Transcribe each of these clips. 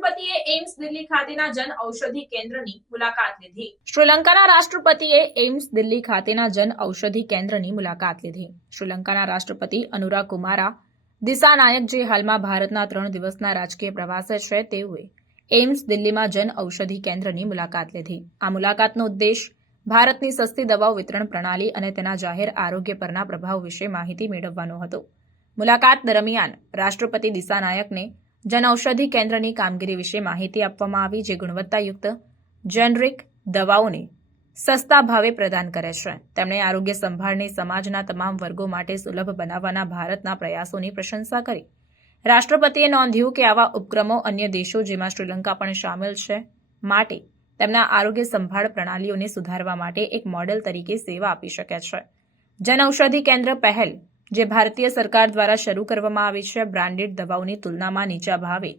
રાષ્ટ્રપતિએ એમ્સ દિલ્હી ખાતેના જન ઔષધિ કેન્દ્રની મુલાકાત લીધી. શ્રીલંકાના રાષ્ટ્રપતિએ એમ્સ દિલ્હી ખાતેના જન ઔષધિ કેન્દ્રની મુલાકાત લીધી. શ્રીલંકાના રાષ્ટ્રપતિ અનુરા કુમારા દિસાનાયક જે હાલમાં ભારતના ત્રણ દિવસના રાજકીય પ્રવાસે છે તેઓએ એમ્સ દિલ્હીમાં જન ઔષધિ કેન્દ્રની મુલાકાત લીધી. આ મુલાકાતનો ઉદ્દેશ ભારતની સસ્તી દવાઓ વિતરણ પ્રણાલી અને તેના જાહેર આરોગ્ય પરના પ્રભાવ વિશે માહિતી મેળવવાનો હતો. મુલાકાત દરમિયાન રાષ્ટ્રપતિ દિસાનાયકને જનઔષધિ કેન્દ્રની કામગીરી વિશે માહિતી આપવામાં આવી જે ગુણવત્તાયુક્ત જેનરિક દવાઓને સસ્તા ભાવે પ્રદાન કરે છે. તેમણે આરોગ્ય સંભાળને સમાજના તમામ વર્ગો માટે સુલભ બનાવવાના ભારતના પ્રયાસોની પ્રશંસા કરી. રાષ્ટ્રપતિએ નોંધ્યું કે આવા ઉપક્રમો અન્ય દેશો જેમાં શ્રીલંકા પણ સામેલ છે માટે તેમના આરોગ્ય સંભાળ પ્રણાલીઓને સુધારવા માટે એક મોડેલ તરીકે સેવા આપી શકે છે. જનઔષધિ કેન્દ્ર પહેલ જે ભારતીય સરકાર દ્વારા શરૂ કરવામાં આવી છે, બ્રાન્ડેડ દવાઓની તુલનામાં નીચા ભાવે.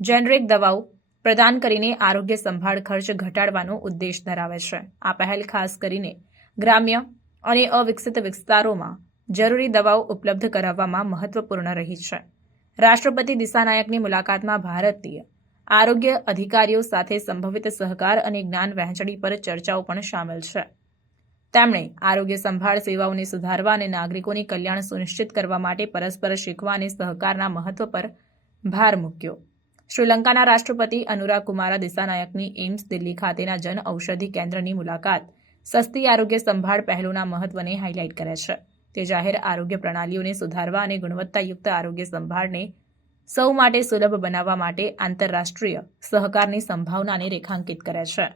જેનરિક દવાઓ પ્રદાન કરીને આરોગ્ય સંભાળ ખર્ચ ઘટાડવાનો ઉદ્દેશ ધરાવે છે. આ પહેલ ખાસ કરીને ગ્રામ્ય અને અવિકસિત વિસ્તારોમાં જરૂરી દવાઓ ઉપલબ્ધ કરાવવામાં મહત્વપૂર્ણ રહી છે. રાષ્ટ્રપતિ દિશાનાયકની મુલાકાતમાં ભારતીય આરોગ્ય અધિકારીઓ સાથે સંભવિત સહકાર અને જ્ઞાન વહેંચણી પર ચર્ચાઓ પણ સામેલ છે. તેમણે આરોગ્ય સંભાળ સેવાઓને સુધારવા અને નાગરિકોની કલ્યાણ સુનિશ્ચિત કરવા માટે પરસ્પર શીખવા અને સહકારના મહત્વ પર ભાર મૂક્યો. શ્રીલંકાના રાષ્ટ્રપતિ અનુરા કુમારા દિસાનાયકની એમ્સ દિલ્હી ખાતેના જન ઔષધિ કેન્દ્રની મુલાકાત સસ્તી આરોગ્ય સંભાળ પહેલોના મહત્વને હાઇલાઇટ કરે છે. તે જાહેર આરોગ્ય પ્રણાલીઓને સુધારવા અને ગુણવત્તાયુક્ત આરોગ્ય સંભાળને સૌ માટે સુલભ બનાવવા માટે આંતરરાષ્ટ્રીય સહકારની સંભાવનાને રેખાંકિત કરે છે.